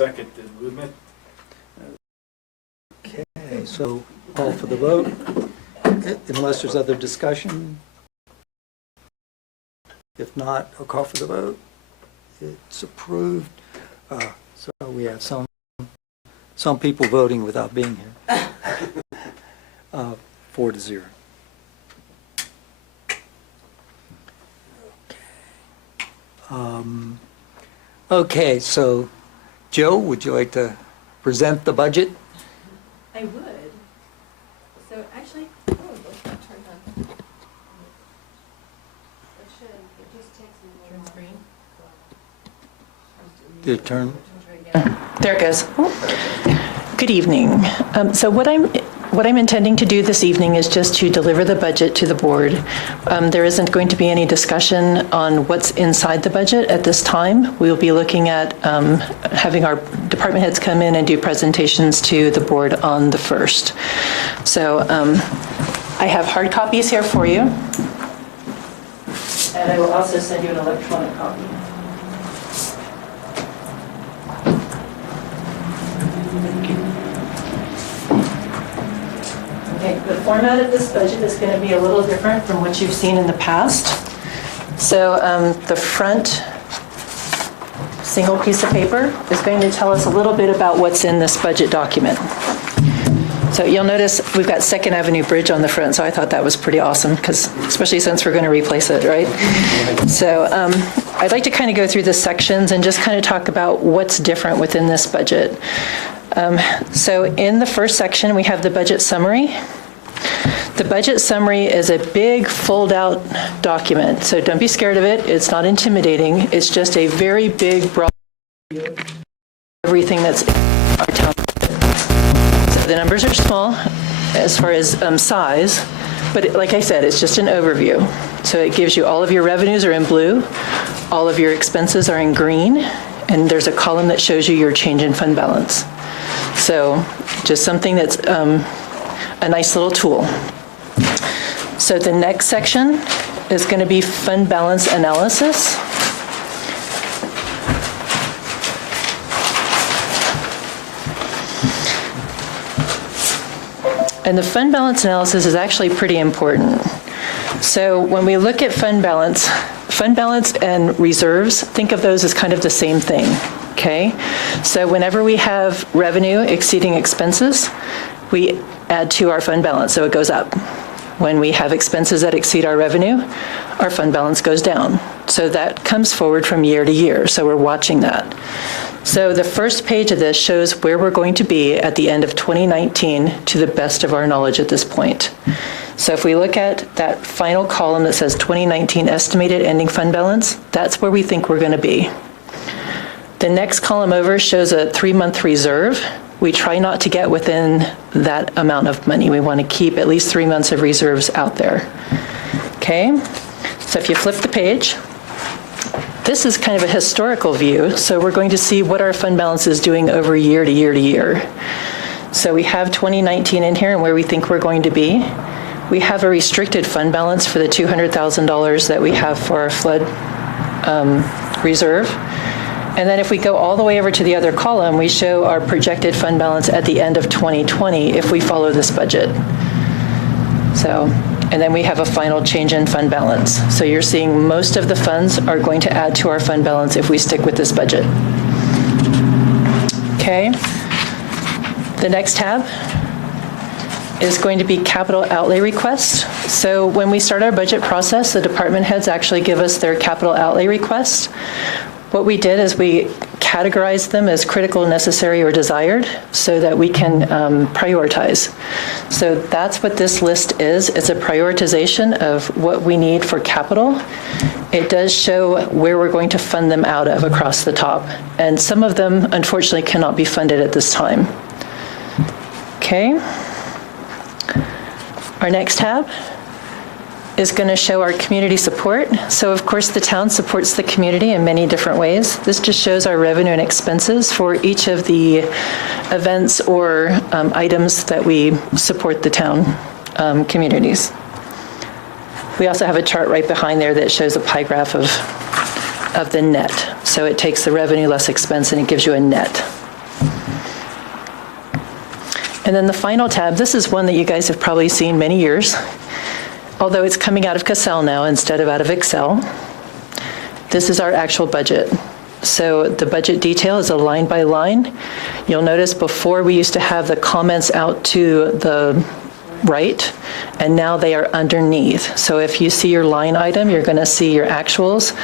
second the movement. Okay, so call for the vote. Unless there's other discussion. If not, I'll call for the vote. It's approved. So we have some people voting without being here. 4-0. Okay, so Joe, would you like to present the budget? I would. So actually, oh, that's not turned on. It should. It just takes a little screen. Did it turn? There it goes. Good evening. So what I'm intending to do this evening is just to deliver the budget to the board. There isn't going to be any discussion on what's inside the budget at this time. We'll be looking at having our department heads come in and do presentations to the board on the 1st. So I have hard copies here for you. And I will also send you an electronic copy. Okay, the format of this budget is going to be a little different from what you've seen in the past. So the front single piece of paper is going to tell us a little bit about what's in this budget document. So you'll notice we've got Second Avenue Bridge on the front, so I thought that was pretty awesome, because especially since we're going to replace it, right? So I'd like to kind of go through the sections and just kind of talk about what's different within this budget. So in the first section, we have the budget summary. The budget summary is a big fold-out document, so don't be scared of it. It's not intimidating. It's just a very big, broad view of everything that's in our town. So the numbers are small as far as size, but like I said, it's just an overview. So it gives you all of your revenues are in blue, all of your expenses are in green, and there's a column that shows you your change in fund balance. So just something that's a nice little tool. So the next section is going to be fund balance analysis. And the fund balance analysis is actually pretty important. So when we look at fund balance and reserves, think of those as kind of the same thing. Okay, so whenever we have revenue exceeding expenses, we add to our fund balance, so it goes up. When we have expenses that exceed our revenue, our fund balance goes down. So that comes forward from year to year, so we're watching that. So the first page of this shows where we're going to be at the end of 2019 to the best of our knowledge at this point. So if we look at that final column that says 2019 estimated ending fund balance, that's where we think we're going to be. The next column over shows a 3-month reserve. We try not to get within that amount of money. We want to keep at least 3 months of reserves out there. Okay, so if you flip the page, this is kind of a historical view. So we're going to see what our fund balance is doing over year to year to year. So we have 2019 in here and where we think we're going to be. We have a restricted fund balance for the $200,000 that we have for our flood reserve. And then if we go all the way over to the other column, we show our projected fund balance at the end of 2020 if we follow this budget. So, and then we have a final change in fund balance. So you're seeing most of the funds are going to add to our fund balance if we stick with this budget. Okay. The next tab is going to be capital outlay request. So when we start our budget process, the department heads actually give us their capital outlay request. What we did is we categorized them as critical, necessary, or desired so that we can prioritize. So that's what this list is. It's a prioritization of what we need for capital. It does show where we're going to fund them out of across the top. And some of them, unfortunately, cannot be funded at this time. Okay. Our next tab is going to show our community support. So of course the town supports the community in many different ways. This just shows our revenue and expenses for each of the events or items that we support the town communities. We also have a chart right behind there that shows a pie graph of the net. So it takes the revenue less expense and it gives you a net. And then the final tab, this is one that you guys have probably seen many years, although it's coming out of Cassell now instead of out of Excel. This is our actual budget. So the budget detail is a line by line. You'll notice before we used to have the comments out to the right, and now they are underneath. So if you see your line item, you're going to see your actuals,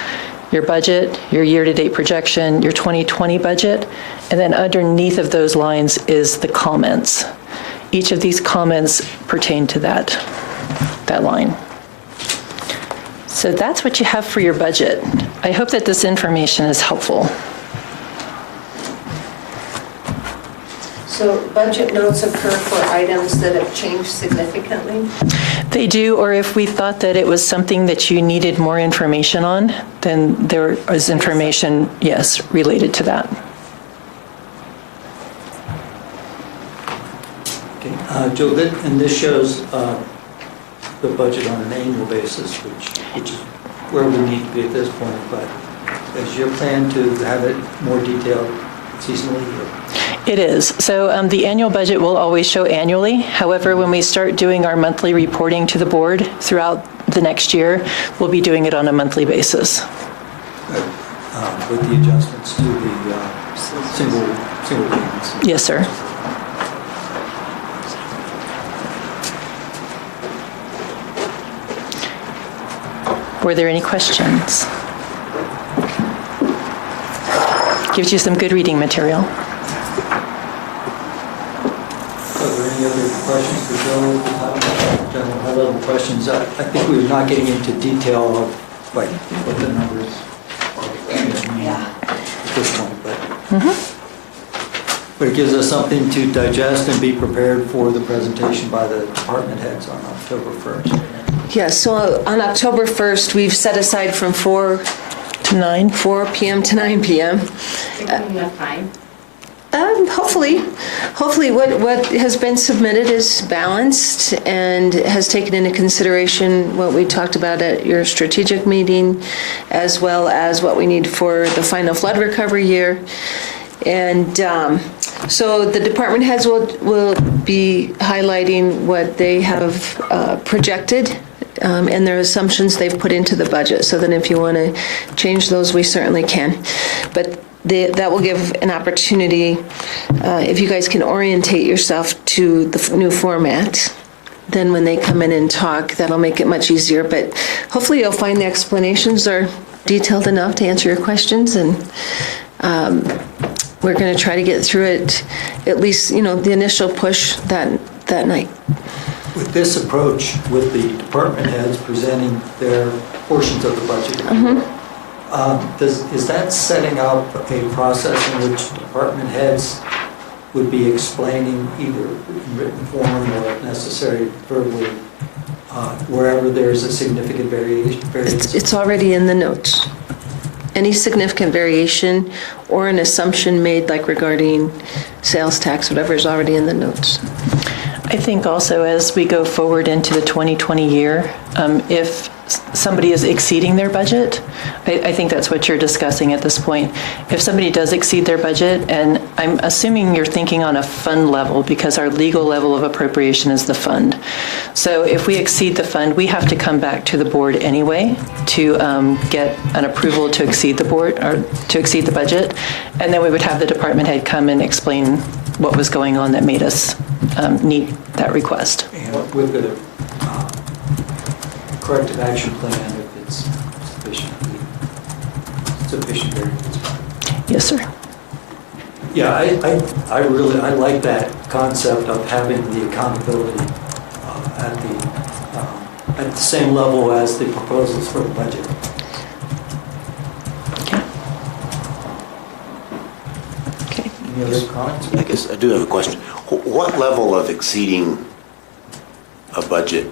your budget, your year-to-date projection, your 2020 budget, and then underneath of those lines is the comments. Each of these comments pertain to that line. So that's what you have for your budget. I hope that this information is helpful. So budget notes occur for items that have changed significantly? They do, or if we thought that it was something that you needed more information on, then there is information, yes, related to that. Okay, Joe, and this shows the budget on an annual basis, which is where we need to be at this point, but is your plan to have it more detailed seasonally? It is. So the annual budget will always show annually. However, when we start doing our monthly reporting to the board throughout the next year, we'll be doing it on a monthly basis. With the adjustments to the single payments? Yes, sir. Were there any questions? Gives you some good reading material. Are there any other questions for Joe? General high-level questions. I think we're not getting into detail of like what the numbers are at this point, but it gives us something to digest and be prepared for the presentation by the department heads on October 1st. Yeah, so on October 1st, we've set aside from 4 To 9. p.m. to 9 p.m. Enough time. Hopefully what has been submitted is balanced and has taken into consideration what we talked about at your strategic meeting, as well as what we need for the final flood recovery year. And so the department heads will be highlighting what they have projected and their assumptions they've put into the budget. So then if you want to change those, we certainly can. But that will give an opportunity, if you guys can orientate yourself to the new format, then when they come in and talk, that'll make it much easier. But hopefully you'll find the explanations are detailed enough to answer your questions, and we're going to try to get through it, at least, the initial push that night. With this approach, with the department heads presenting their portions of the budget, is that setting up a process in which department heads would be explaining either in written form or if necessary verbally, wherever there's a significant variance? It's already in the notes. Any significant variation or an assumption made, like regarding sales tax, whatever, is already in the notes. I think also as we go forward into the 2020 year, if somebody is exceeding their budget, I think that's what you're discussing at this point. If somebody does exceed their budget, and I'm assuming you're thinking on a fund level because our legal level of appropriation is the fund. So if we exceed the fund, we have to come back to the board anyway to get an approval to exceed the board or to exceed the budget. And then we would have the department head come and explain what was going on that made us need that request. And with the corrective action plan, if it's sufficient variance. Yes, sir. Yeah, I really like that concept of having the accountability at the same level as the proposals for the budget. Okay. Any other comments? I guess I do have a question. What level of exceeding a budget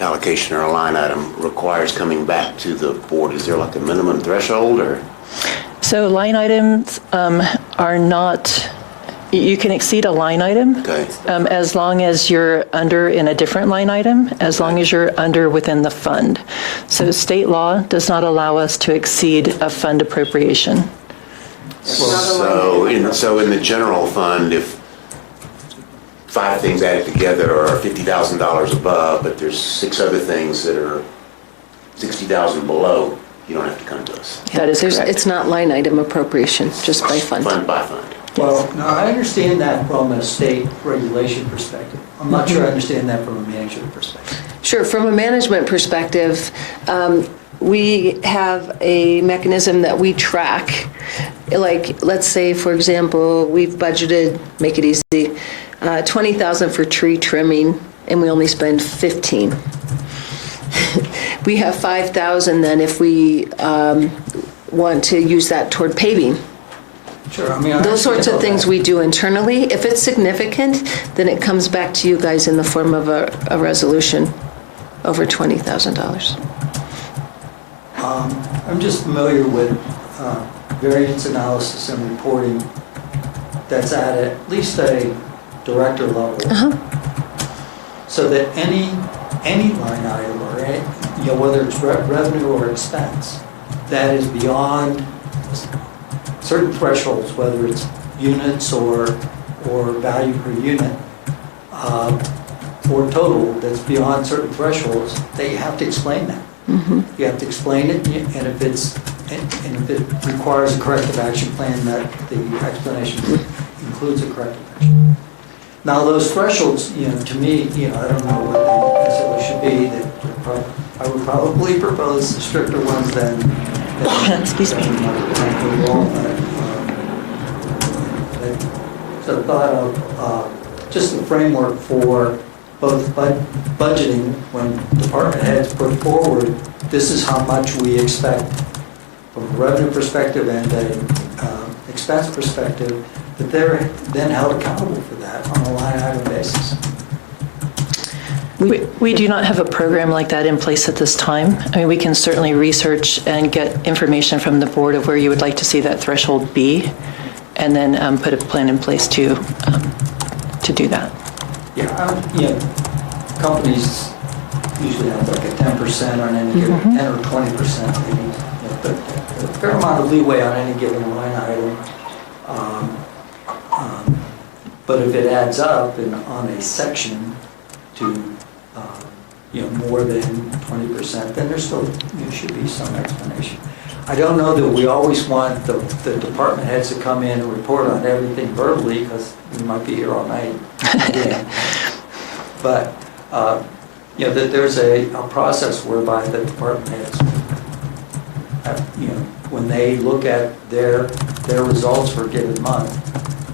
allocation or a line item requires coming back to the board? Is there like a minimum threshold or? So line items are not, you can exceed a line item Okay. as long as you're under in a different line item, as long as you're under within the fund. So state law does not allow us to exceed a fund appropriation. So in the general fund, if 5 things added together are $50,000 above, but there's 6 other things that are 60,000 below, you don't have to come to us. That is correct. It's not line item appropriation, just by fund. Fund by fund. Well, no, I understand that from a state regulation perspective. I'm not sure I understand that from a management perspective. Sure, from a management perspective, we have a mechanism that we track. Like, let's say, for example, we've budgeted, make it easy, 20,000 for tree trimming, and we only spend 15. We have 5,000 then if we want to use that toward paving. Sure, I mean. I Those sorts of understand all things that. we do internally. If it's significant, then it comes back to you guys in the form of a resolution over $20,000. I'm just familiar with variance analysis and reporting that's at least a director level. So that any line item or any, whether it's revenue or expense, that is beyond certain thresholds, whether it's units or value per unit, or total, that's beyond certain thresholds, that you have to explain that. You have to explain it, and if it requires a corrective action plan, that the explanation includes a corrective action. Now, those thresholds, to me, I don't know what they necessarily should be. I would probably propose stricter ones than Excuse me. overall. So I thought of just the framework for both budgeting, when department heads put forward, this is how much we expect from a revenue perspective and a expense perspective, that they're then held accountable for that on a line item basis. We do not have a program like that in place at this time. I mean, we can certainly research and get information from the board of where you would like to see that threshold be, and then put a plan in place to do that. Yeah, companies usually have like a 10% on any given, 10 or 20% maybe, but a fair amount of leeway on any given line item. But if it adds up on a section to, more than 20%, then there still should be some explanation. I don't know that we always want the department heads to come in and report on everything verbally, because we might be here all night. Yeah. But, that there's a process whereby the department heads, when they look at their results for a given month,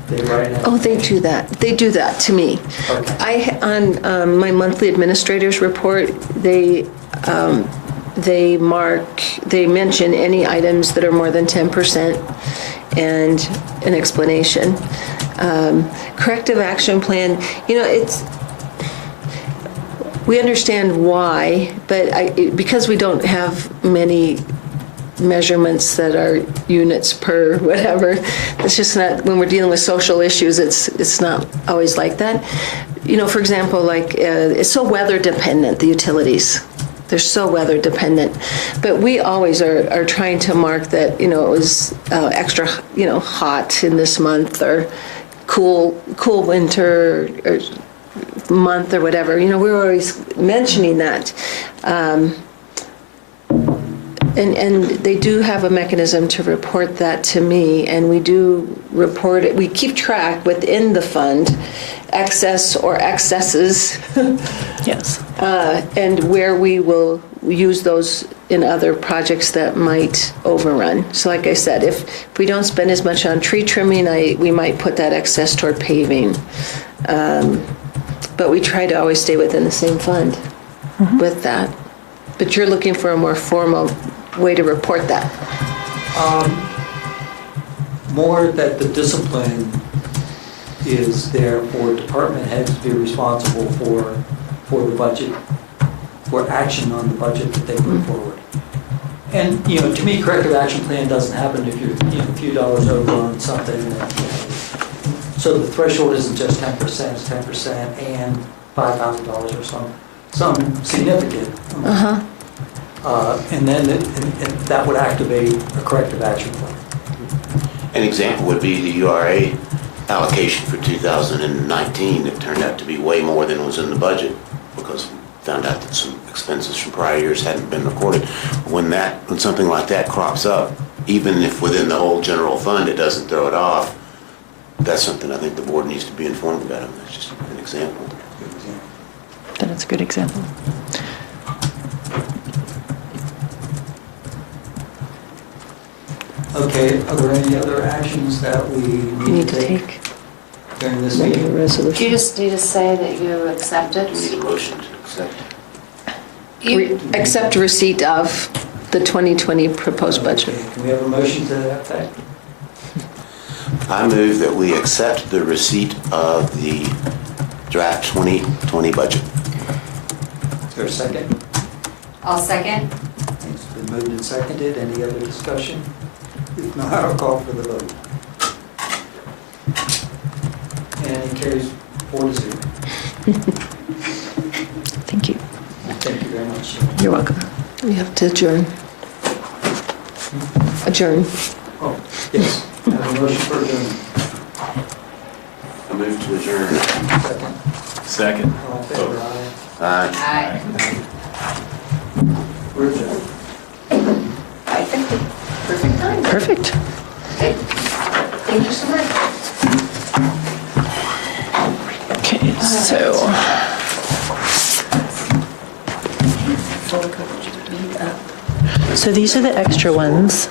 they write in. Oh, they do that. They do that to me. Okay. On my monthly administrators report, they mention any items that are more than 10% and an explanation. Corrective action plan, we understand why, but because we don't have many measurements that are units per whatever, it's just not, when we're dealing with social issues, it's not always like that. For example, like it's so weather dependent, the utilities. They're so weather dependent. But we always are trying to mark that, it was extra, hot in this month, or cool winter or month or whatever. We're always mentioning that. And they do have a mechanism to report that to me, and we do report it. We keep track within the fund, excess or excesses. Yes. And where we will use those in other projects that might overrun. So like I said, if we don't spend as much on tree trimming, we might put that excess toward paving. But we try to always stay within the same fund with that. But you're looking for a more formal way to report that. More that the discipline is there for department heads to be responsible for the budget, for action on the budget that they put forward. And, to me, corrective action plan doesn't happen if you're, a few dollars over on something. So the threshold isn't just 10%, it's 10% and $5,000 or some significant amount. And then that would activate a corrective action plan. An example would be the URA allocation for 2019 that turned out to be way more than was in the budget because we found out that some expenses from prior years hadn't been recorded. When something like that crops up, even if within the whole general fund it doesn't throw it off, that's something I think the board needs to be informed about. That's just an example. Then it's a good example. Okay, are there any other actions that we You need to take during this Make a meeting? Do resolution. you just say that you accept We need it? a motion to accept. Accept receipt of the 2020 proposed budget. Okay, can we have a motion to that effect? I move that we accept the receipt of the draft 2020 budget. Is there a second? I'll second. It's been moved and seconded. Any other discussion? If not, I'll call for the vote. And it carries 4-0. Thank you. Thank you very much. You're welcome. We have to adjourn. Adjourn. Oh, yes, I have a motion for adjournment. I move to adjourn. Second. Second. All in favor, aye. Aye. Aye. We're adjourned. 5:50. Perfect time. Perfect. Okay. Thank you so much. Okay, so, so these are the extra ones,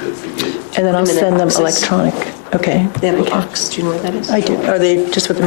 and then I'll send them electronic. Okay. They have a box. Do you know what that is? I do. Are they just with the